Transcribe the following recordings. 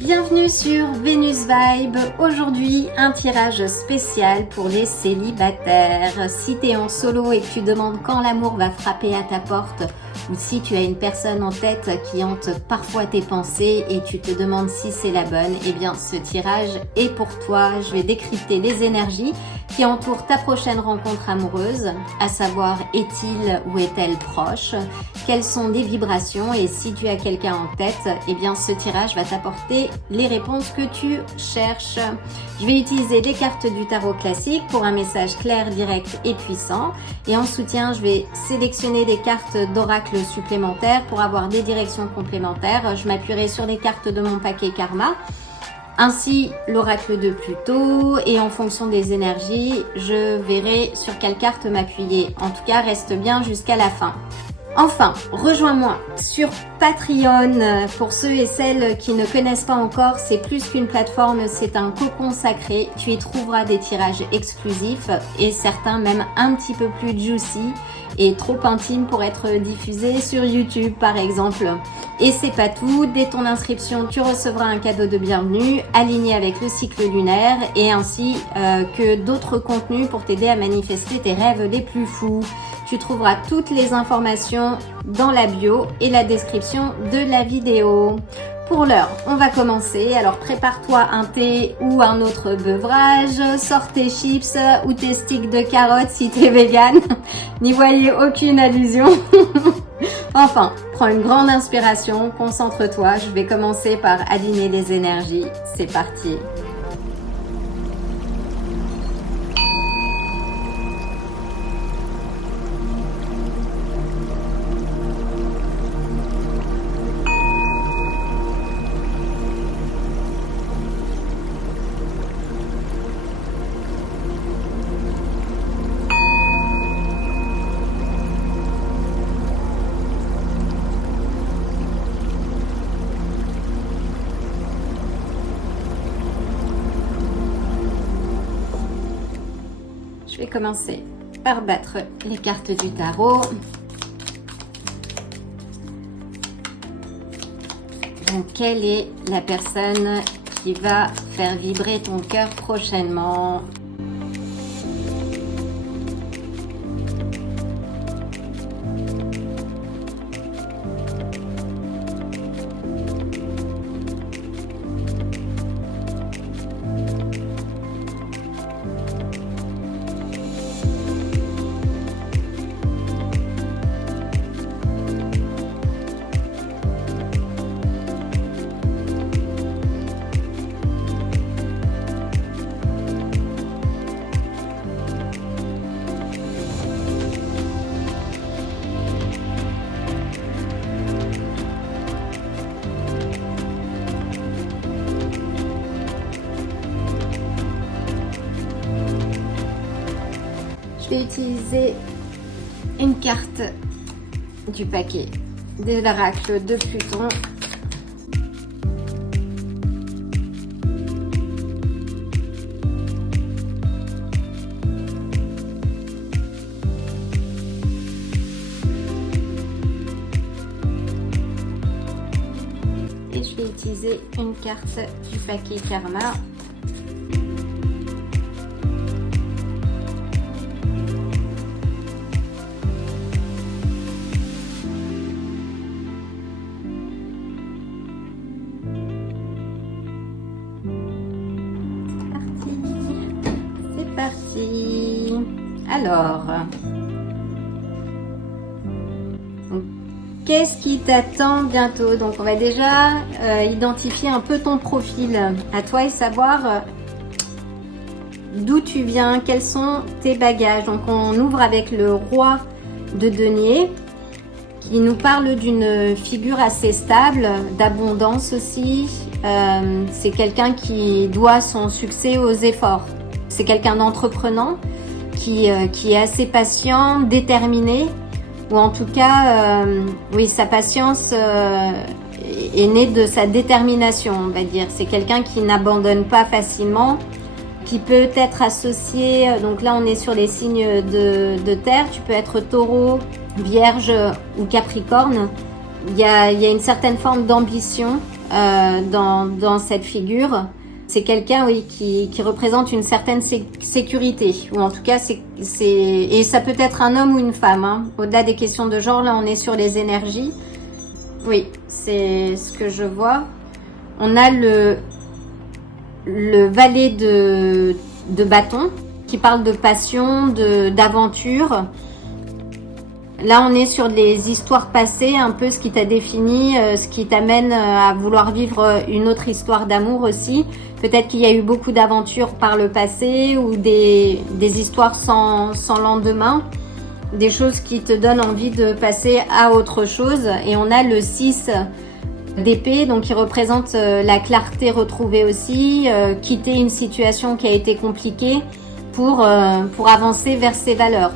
Bienvenue sur Vénus Vibe. Aujourd'hui, un tirage spécial pour les célibataires. Si tu es en solo et que tu demandes quand l'amour va frapper à ta porte, ou si tu as une personne en tête qui hante parfois tes pensées et tu te demandes si c'est la bonne, eh bien ce tirage est pour toi. Je vais décrypter les énergies qui entourent ta prochaine rencontre amoureuse, à savoir est-il ou est-elle proche, quelles sont les vibrations et si tu as quelqu'un en tête, eh bien ce tirage va t'apporter les réponses que tu cherches. Je vais utiliser des cartes du tarot classique pour un message clair, direct et puissant. Et en soutien, je vais sélectionner des cartes d'oracle supplémentaires pour avoir des directions complémentaires. Je m'appuierai sur les cartes de mon paquet Karma, ainsi l'oracle de Pluto, et en fonction des énergies, je verrai sur quelle carte m'appuyer. En tout cas, reste bien jusqu'à la fin. Enfin, rejoins-moi sur Patreon. Pour ceux et celles qui ne connaissent pas encore, c'est plus qu'une plateforme, c'est un cocon sacré. Tu y trouveras des tirages exclusifs et certains même un petit peu plus juicy et trop intimes pour être diffusés sur YouTube par exemple. Et c'est pas tout, dès ton inscription, tu recevras un cadeau de bienvenue aligné avec le cycle lunaire et ainsi que d'autres contenus pour t'aider à manifester tes rêves les plus fous. Tu trouveras toutes les informations dans la bio et la description de la vidéo. Pour l'heure, on va commencer. Alors prépare-toi un thé ou un autre beuvrage. Sors tes chips ou tes sticks de carottes si t'es vegan. N'y voyez aucune allusion. Enfin, prends une grande inspiration, concentre-toi. Je vais commencer par aligner les énergies. C'est parti. Je vais commencer par battre les cartes du tarot. Donc, quelle est la personne qui va faire vibrer ton cœur prochainement ? Je vais utiliser une carte du paquet de l'oracle de Pluton. Et je vais utiliser une carte du paquet Karma. Alors, qu'est-ce qui t'attend bientôt? Donc, on va déjà identifier un peu ton profil à toi et savoir d'où tu viens, quels sont tes bagages. Donc, on ouvre avec le roi de denier qui nous parle d'une figure assez stable, d'abondance aussi. C'est quelqu'un qui doit son succès aux efforts. C'est quelqu'un d'entreprenant qui est assez patient, déterminé, ou en tout cas, oui, sa patience est née de sa détermination, on va dire. C'est quelqu'un qui n'abandonne pas facilement, qui peut être associé, donc là on est sur les signes de terre, tu peux être taureau, vierge ou capricorne. Il y a une certaine forme d'ambition dans cette figure. C'est quelqu'un, oui, qui représente une certaine sécurité, ou en tout cas, et ça peut être un homme ou une femme. Hein. Au-delà des questions de genre, là, on est sur les énergies. Oui, c'est ce que je vois. On a le valet de bâton qui parle de passion, d'aventure. Là, on est sur les histoires passées, un peu ce qui t'a défini, ce qui t'amène à vouloir vivre une autre histoire d'amour aussi. Peut-être qu'il y a eu beaucoup d'aventures par le passé ou des histoires sans lendemain, des choses qui te donnent envie de passer à autre chose. Et on a le 6 d'épée, donc qui représente la clarté retrouvée aussi, quitter une situation qui a été compliquée pour avancer vers ses valeurs.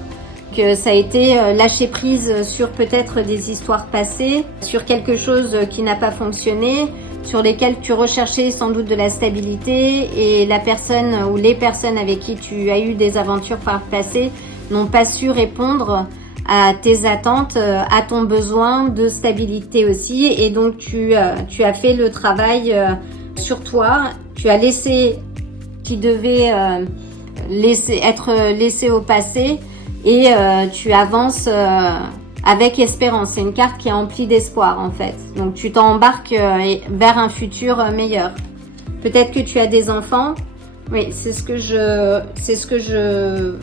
Que ça a été lâcher prise sur peut-être des histoires passées, sur quelque chose qui n'a pas fonctionné, sur lesquelles tu recherchais sans doute de la stabilité et la personne ou les personnes avec qui tu as eu des aventures par le passé n'ont pas su répondre à tes attentes, à ton besoin de stabilité aussi, et donc tu as fait le travail sur toi, tu as laissé qui devait être laissé au passé. Et tu avances avec espérance. C'est une carte qui est emplie d'espoir en fait. Donc tu t'embarques vers un futur meilleur. Peut-être que tu as des enfants. Oui, c'est ce que je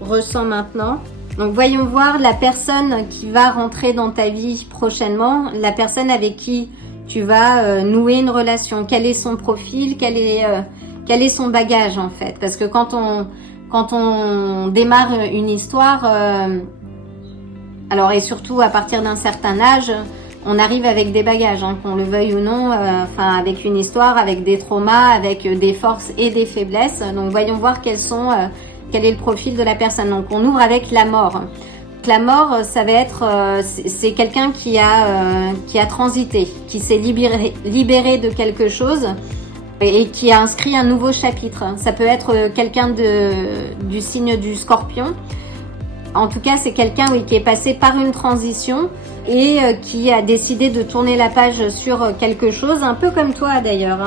ressens maintenant. Donc voyons voir la personne qui va rentrer dans ta vie prochainement, la personne avec qui tu vas nouer une relation. Quel est son profil, quel est son bagage en fait. Parce que quand on démarre une histoire, alors et surtout à partir d'un certain âge, on arrive avec des bagages, hein, qu'on le veuille ou non, avec une histoire, avec des traumas, avec des forces et des faiblesses. Donc voyons voir quel est le profil de la personne. Donc on ouvre avec la mort. La mort, ça va être, c'est quelqu'un qui a transité, qui s'est libéré de quelque chose. Et qui a inscrit un nouveau chapitre. Ça peut être quelqu'un du signe du Scorpion. En tout cas, c'est quelqu'un qui est passé par une transition et qui a décidé de tourner la page sur quelque chose, un peu comme toi d'ailleurs,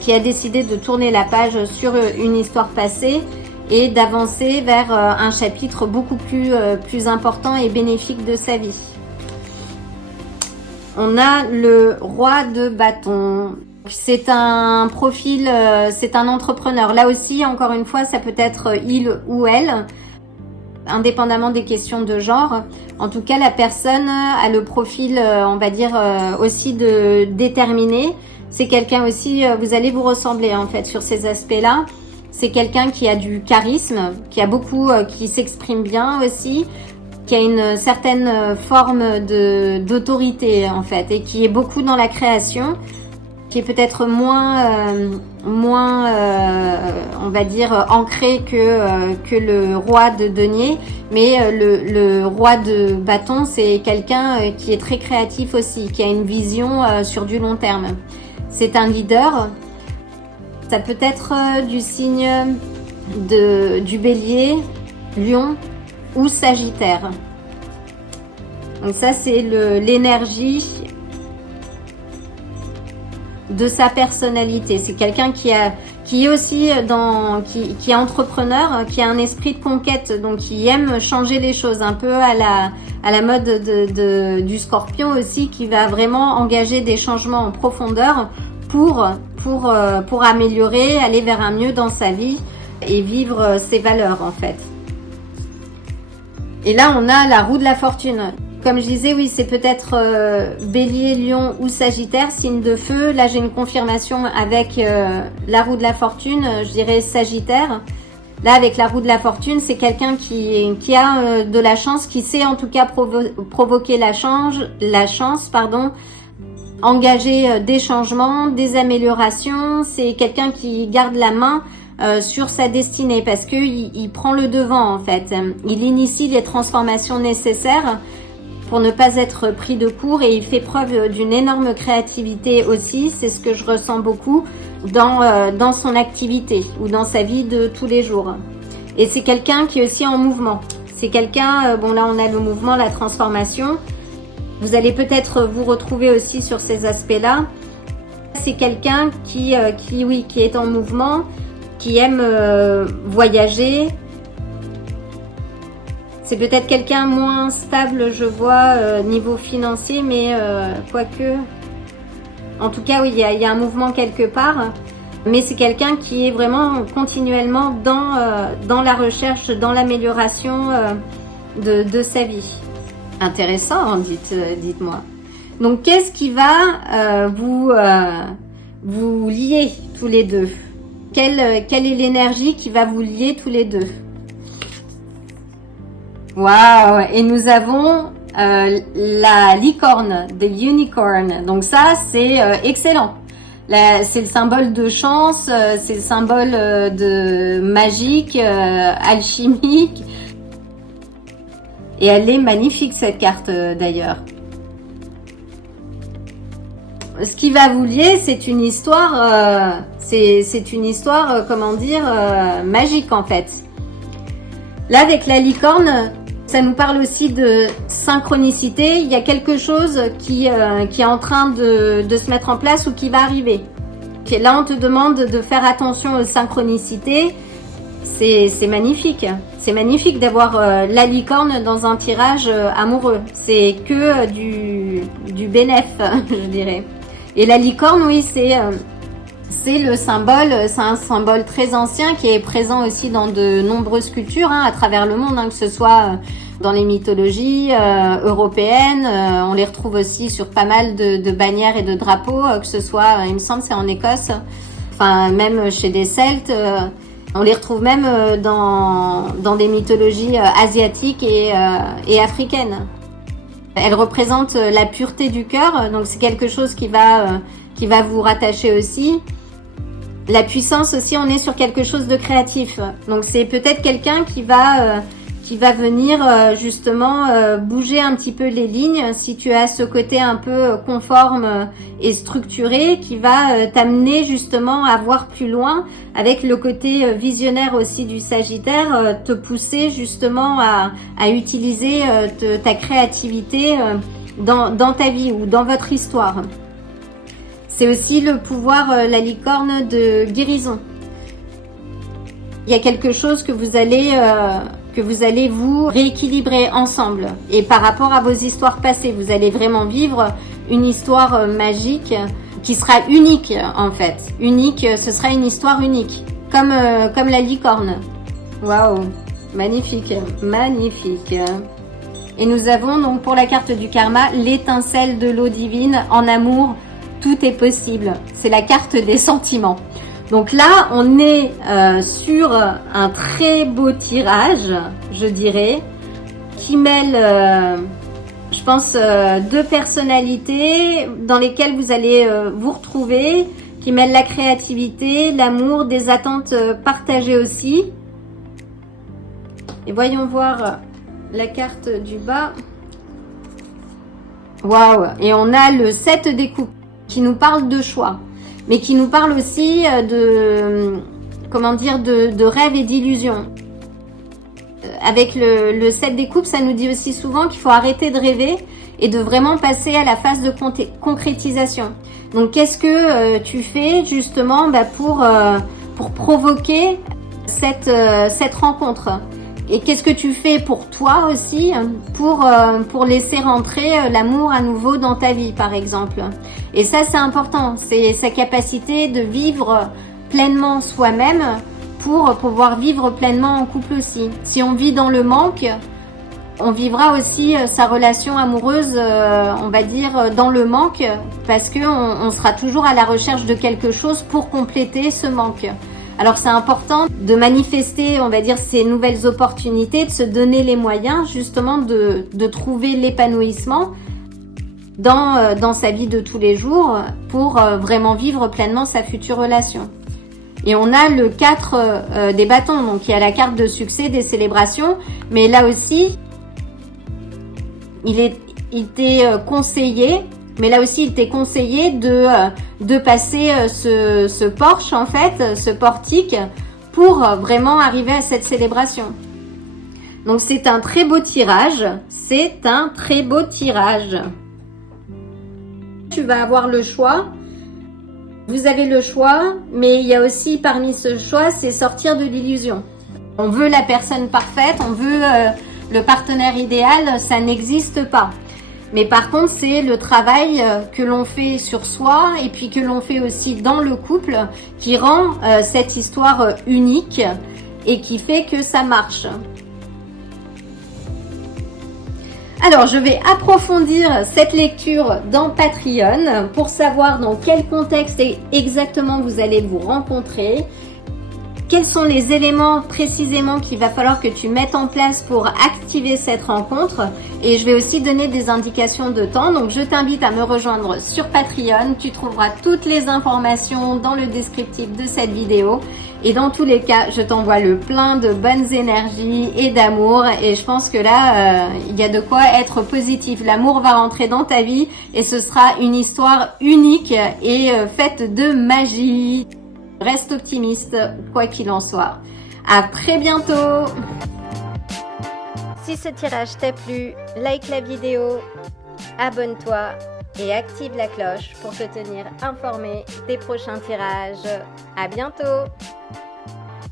qui a décidé de tourner la page sur une histoire passée et d'avancer vers un chapitre beaucoup plus important et bénéfique de sa vie. On a le roi de bâton. C'est un profil, c'est un entrepreneur. Là aussi, encore une fois, ça peut être il ou elle, indépendamment des questions de genre. En tout cas, la personne a le profil, on va dire, aussi de déterminé. C'est quelqu'un aussi, vous allez vous ressembler en fait sur ces aspects-là. C'est quelqu'un qui a du charisme, qui s'exprime bien aussi, qui a une certaine forme d'autorité en fait, et qui est beaucoup dans la création, qui est peut-être moins on va dire ancré que le roi de denier, mais le roi de bâton, c'est quelqu'un qui est très créatif aussi, qui a une vision sur du long terme. C'est un leader. Ça peut être du signe du bélier, lion ou sagittaire. Donc ça, c'est l'énergie de sa personnalité. C'est quelqu'un qui est aussi qui est entrepreneur, qui a un esprit de conquête, donc qui aime changer les choses, un peu à la mode du Scorpion aussi, qui va vraiment engager des changements en profondeur pour améliorer, aller vers un mieux dans sa vie et vivre ses valeurs en fait. Et là, on a la roue de la fortune. Comme je disais, oui, c'est peut-être Bélier, Lion ou Sagittaire, signe de feu. Là, j'ai une confirmation avec la roue de la fortune, je dirais Sagittaire. Là, avec la roue de la fortune, c'est quelqu'un qui a de la chance, qui sait en tout cas provoquer la chance, engager des changements, des améliorations. C'est quelqu'un qui garde la main sur sa destinée parce que il prend le devant en fait. Il initie les transformations nécessaires pour ne pas être pris de court, et il fait preuve d'une énorme créativité aussi. C'est ce que je ressens beaucoup dans son activité ou dans sa vie de tous les jours. Et c'est quelqu'un qui est aussi en mouvement. C'est quelqu'un, bon là on a le mouvement, la transformation. Vous allez peut-être vous retrouver aussi sur ces aspects-là. C'est quelqu'un qui est en mouvement, qui aime voyager. C'est peut-être quelqu'un moins stable, je vois, niveau financier, mais quoique... En tout cas, oui, il y a un mouvement quelque part. Mais c'est quelqu'un qui est vraiment continuellement dans la recherche, dans l'amélioration de sa vie. Intéressant, hein, dites-moi. Donc, qu'est-ce qui va vous lier tous les deux? Quelle est l'énergie qui va vous lier tous les deux? Waouh! Et nous avons la licorne, the unicorn. Donc ça, c'est excellent. C'est le symbole de chance, c'est le symbole de magique, alchimique. Et elle est magnifique, cette carte, d'ailleurs. Ce qui va vous lier, c'est une histoire, comment dire, magique, en fait. Là, avec la licorne, ça nous parle aussi de synchronicité. Il y a quelque chose qui est en train de se mettre en place ou qui va arriver. Et là, on te demande de faire attention aux synchronicités. C'est magnifique. C'est magnifique d'avoir la licorne dans un tirage amoureux. C'est que du bénéf, je dirais. Et la licorne, oui, c'est le symbole, c'est un symbole très ancien qui est présent aussi dans de nombreuses cultures à travers le monde, que ce soit dans les mythologies européennes, on les retrouve aussi sur pas mal de bannières et de drapeaux, que ce soit, il me semble, c'est en Écosse, enfin même chez des Celtes, on les retrouve même dans des mythologies asiatiques et africaines. Elle représente la pureté du cœur, donc c'est quelque chose qui va vous rattacher aussi. La puissance aussi, on est sur quelque chose de créatif. Donc c'est peut-être quelqu'un qui va venir justement bouger un petit peu les lignes. Si tu as ce côté un peu conforme et structuré, qui va t'amener justement à voir plus loin, avec le côté visionnaire aussi du Sagittaire, te pousser justement à utiliser ta créativité dans ta vie ou dans votre histoire. C'est aussi le pouvoir, la licorne, de guérison. Il y a quelque chose que vous allez vous rééquilibrer ensemble. Et par rapport à vos histoires passées, vous allez vraiment vivre une histoire magique qui sera unique en fait. Unique, ce sera une histoire unique. Comme la licorne. Waouh, magnifique, magnifique. Et nous avons donc pour la carte du karma, l'étincelle de l'eau divine en amour. Tout est possible. C'est la carte des sentiments. Donc là, on est sur un très beau tirage, je dirais, qui mêle, je pense, deux personnalités dans lesquelles vous allez vous retrouver, qui mêle la créativité, l'amour, des attentes partagées aussi. Et voyons voir la carte du bas. Waouh! Et on a le 7 des coupes, qui nous parle de choix, mais qui nous parle aussi de rêves et d'illusions. Avec le 7 des coupes, ça nous dit aussi souvent qu'il faut arrêter de rêver et de vraiment passer à la phase de concrétisation. Donc, qu'est-ce que tu fais justement pour provoquer cette rencontre? Et qu'est-ce que tu fais pour toi aussi pour laisser rentrer l'amour à nouveau dans ta vie, par exemple? Et ça, c'est important. C'est sa capacité de vivre pleinement soi-même pour pouvoir vivre pleinement en couple aussi. Si on vit dans le manque, on vivra aussi sa relation amoureuse, on va dire, dans le manque, parce qu'on sera toujours à la recherche de quelque chose pour compléter ce manque. Alors c'est important de manifester, on va dire, ces nouvelles opportunités, de se donner les moyens justement de trouver l'épanouissement dans sa vie de tous les jours pour vraiment vivre pleinement sa future relation. Et on a le 4 des bâtons, donc il y a la carte de succès, des célébrations, mais là aussi, il t'est conseillé, mais là aussi il t'est conseillé de passer ce porche en fait, ce portique, pour vraiment arriver à cette célébration. Donc c'est un très beau tirage, c'est un très beau tirage. Tu vas avoir le choix. Vous avez le choix, mais il y a aussi parmi ce choix, c'est sortir de l'illusion. On veut la personne parfaite, on veut le partenaire idéal, ça n'existe pas. Mais par contre, c'est le travail que l'on fait sur soi et puis que l'on fait aussi dans le couple qui rend cette histoire unique et qui fait que ça marche. Alors, je vais approfondir cette lecture dans Patreon pour savoir dans quel contexte exactement vous allez vous rencontrer. Quels sont les éléments précisément qu'il va falloir que tu mettes en place pour activer cette rencontre, et je vais aussi donner des indications de temps. Donc je t'invite à me rejoindre sur Patreon, tu trouveras toutes les informations dans le descriptif de cette vidéo, et dans tous les cas je t'envoie le plein de bonnes énergies et d'amour, et je pense que là il y a de quoi être positif. L'amour va rentrer dans ta vie et ce sera une histoire unique et faite de magie. Reste optimiste, quoi qu'il en soit. À très bientôt. Si ce tirage t'a plu, like la vidéo, abonne-toi et active la cloche pour te tenir informé des prochains tirages. À bientôt.